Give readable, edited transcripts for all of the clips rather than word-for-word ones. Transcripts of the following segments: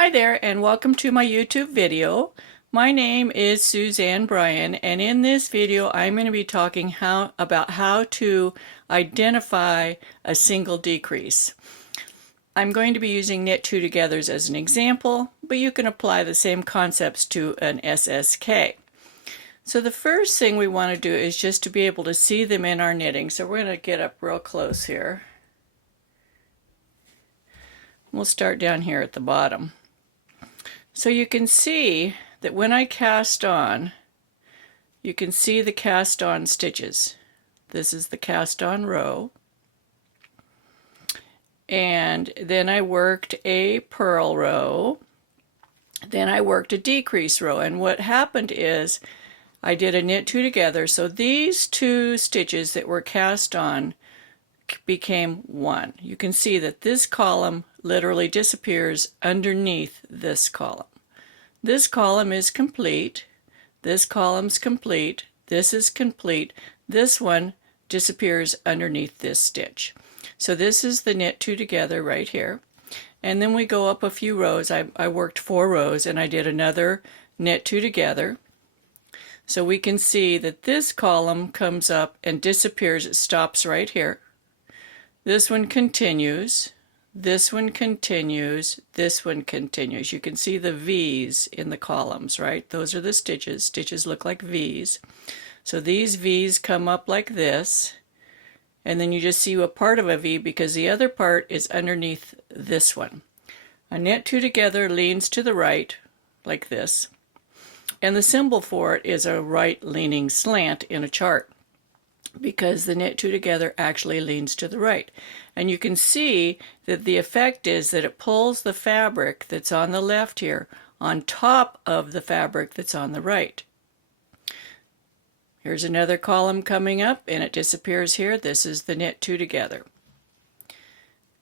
Hi there and welcome to my YouTube video. My name is Suzanne Bryan, and in this video I'm going to be talking about how to identify a single decrease. I'm going to be using knit two togethers as an example, but you can apply the same concepts to an SSK. So the first thing we want to do is just to be able to see them in our knitting. So we're going to get up real close here. We'll start down here at the bottom. So you can see that when I cast on, you can see the cast on stitches. This is the cast on row. And then I worked a purl row. Then I worked a decrease row. And what happened is I did a knit two together. So these two stitches that were cast on became one. You can see that this column literally disappears underneath this column. This column is complete. This column's complete. This is complete. This one disappears underneath this stitch. So this is the knit two together right here. And then we go up a few rows. I worked 4 rows and I did another knit two together. So we can see that this column comes up and disappears. It stops right here. This one continues, this one continues, this one continues. You can see the V's in the columns, right? Those are the stitches. Stitches look like V's. So these V's come up like this, and then you just see a part of a V because the other part is underneath this one. A knit two together leans to the right, like this, and the symbol for it is a right leaning slant in a chart, because the knit two together actually leans to the right. And you can see that the effect is that it pulls the fabric that's on the left here on top of the fabric that's on the right. Here's another column coming up and it disappears here. This is the knit two together.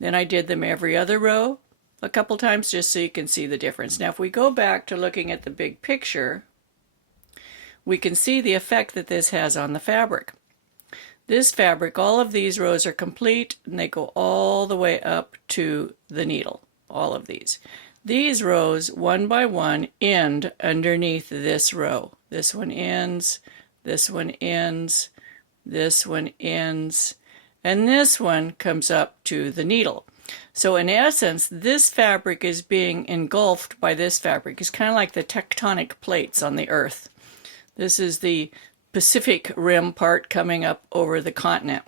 Then I did them every other row a couple times just so you can see the difference. Now if we go back to looking at the big picture, we can see the effect that this has on the fabric. This fabric, all of these rows are complete and they go all the way up to the needle, all of these. These rows, one by one, end underneath this row. This one ends, this one ends, this one ends, and this one comes up to the needle. So in essence, this fabric is being engulfed by this fabric. It's kind of like the tectonic plates on the earth. This is the Pacific Rim part coming up over the continent.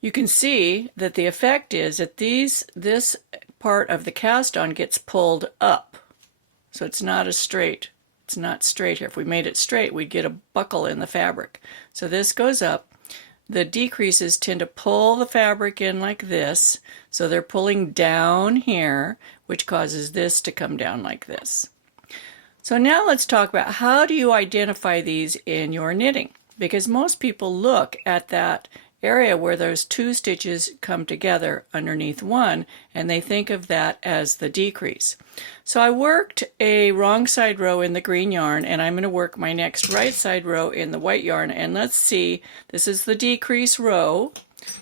You can see that the effect is that this part of the cast on gets pulled up. So it's not straight here. If we made it straight, we'd get a buckle in the fabric. So this goes up. The decreases tend to pull the fabric in like this. So they're pulling down here, which causes this to come down like this. So now let's talk about how do you identify these in your knitting, because most people look at that area where those two stitches come together underneath one and they think of that as the decrease. So I worked a wrong side row in the green yarn and I'm going to work my next right side row in the white yarn, and let's see, this is the decrease row.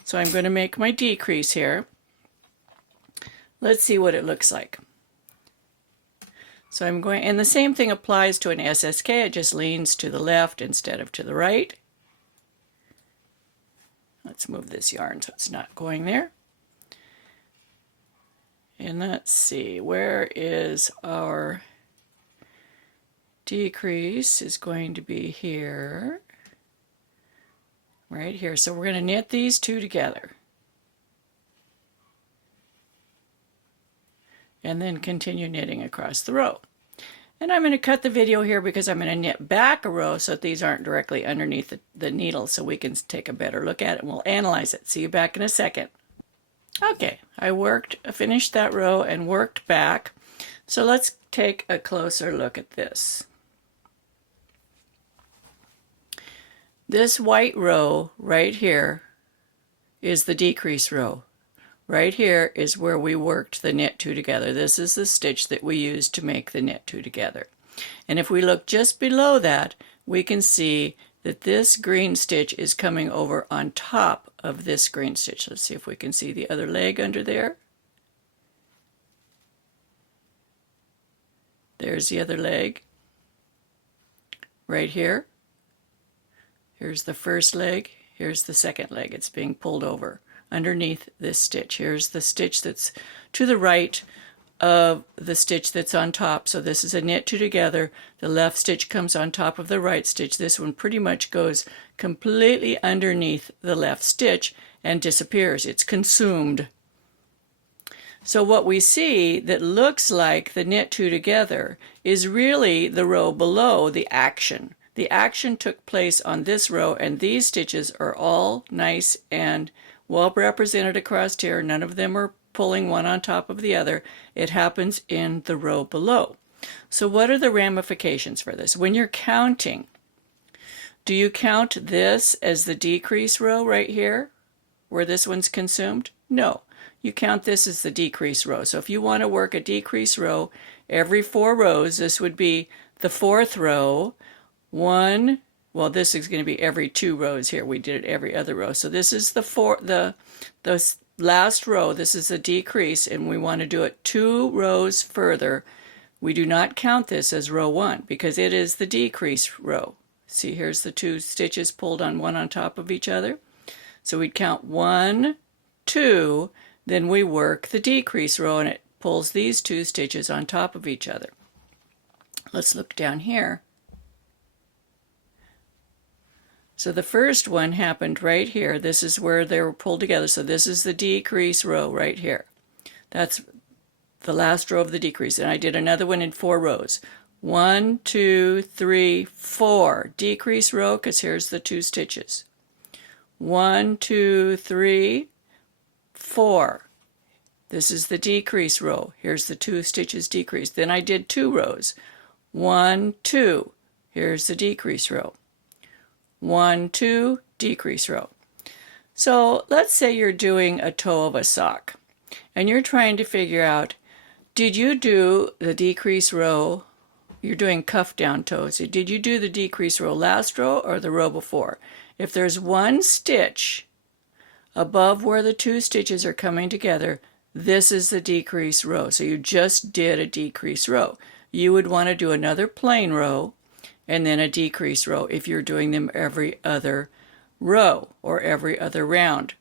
So I'm going to make my decrease here. Let's see what it looks like. So I'm going, and the same thing applies to an SSK, it just leans to the left instead of to the right. Let's move this yarn so it's not going there. And let's see, where is our decrease? Is going to be here, right here. So we're going to knit these two together. And then continue knitting across the row. And I'm going to cut the video here because I'm going to knit back a row so that these aren't directly underneath the needle, so we can take a better look at it and we'll analyze it. See you back in a second. Okay, I finished that row and worked back. So let's take a closer look at this. This white row right here is the decrease row. Right here is where we worked the knit two together. This is the stitch that we used to make the knit two together. And if we look just below that, we can see that this green stitch is coming over on top of this green stitch. Let's see if we can see the other leg under there. There's the other leg. Right here. Here's the first leg. Here's the second leg. It's being pulled over underneath this stitch. Here's the stitch that's to the right of the stitch that's on top. So this is a knit two together. The left stitch comes on top of the right stitch. This one pretty much goes completely underneath the left stitch and disappears. It's consumed. So what we see that looks like the knit two together is really the row below the action. The action took place on this row, and these stitches are all nice and well represented across here. None of them are pulling one on top of the other. It happens in the row below. So what are the ramifications for this? When you're counting, do you count this as the decrease row right here, where this one's consumed? No. You count this as the decrease row. So if you want to work a decrease row every 4 rows, this would be the 4th row. Well, this is going to be every 2 rows here. We did it every other row. So this is the last row. This is a decrease, and we want to do it 2 rows further. We do not count this as row 1 because it is the decrease row. See, here's the 2 stitches pulled on one on top of each other. So we'd count 1, 2, then we work the decrease row, and it pulls these 2 stitches on top of each other. Let's look down here. So the first one happened right here. This is where they were pulled together. So this is the decrease row right here. That's the last row of the decrease. And I did another one in 4 rows. 1, 2, 3, 4. Decrease row, because here's the 2 stitches. 1, 2, 3, 4. This is the decrease row. Here's the 2 stitches decrease. Then I did 2 rows. 1, 2. Here's the decrease row. 1, 2, decrease row. So let's say you're doing a toe of a sock and you're trying to figure out, did you do the decrease row? You're doing cuff down toes. Did you do the decrease row last row or the row before? If there's 1 stitch above where the 2 stitches are coming together, this is the decrease row. So you just did a decrease row. You would want to do another plain row and then a decrease row if you're doing them every other row or every other round.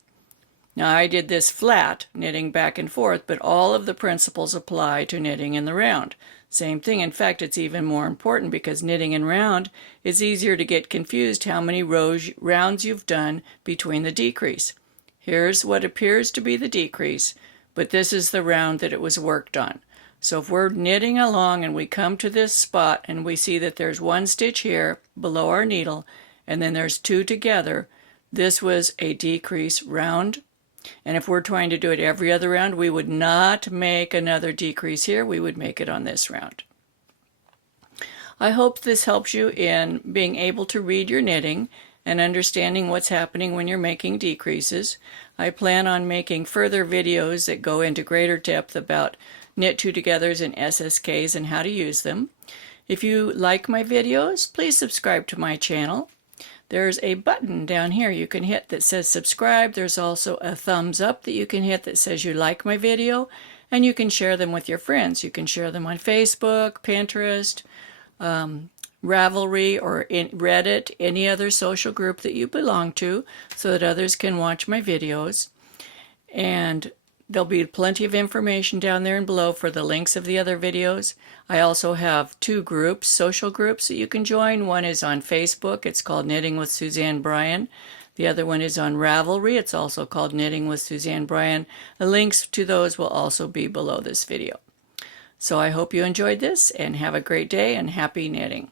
Now I did this flat, knitting back and forth, but all of the principles apply to knitting in the round. Same thing. In fact, it's even more important because knitting in round is easier to get confused how many rounds you've done between the decrease. Here's what appears to be the decrease, but this is the round that it was worked on. So if we're knitting along and we come to this spot and we see that there's 1 stitch here below our needle and then there's 2 together, this was a decrease round. And if we're trying to do it every other round, we would not make another decrease here. We would make it on this round. I hope this helps you in being able to read your knitting and understanding what's happening when you're making decreases. I plan on making further videos that go into greater depth about knit two togethers and SSKs and how to use them. If you like my videos, please subscribe to my channel. There's a button down here you can hit that says subscribe. There's also a thumbs up that you can hit that says you like my video, and you can share them with your friends. You can share them on Facebook, Pinterest, Ravelry, or in Reddit, any other social group that you belong to, so that others can watch my videos. And there'll be plenty of information down there and below for the links of the other videos. I also have 2 groups, social groups that you can join. One is on Facebook. It's called Knitting with Suzanne Bryan. The other one is on Ravelry. It's also called Knitting with Suzanne Bryan. The links to those will also be below this video. So I hope you enjoyed this and have a great day and happy knitting.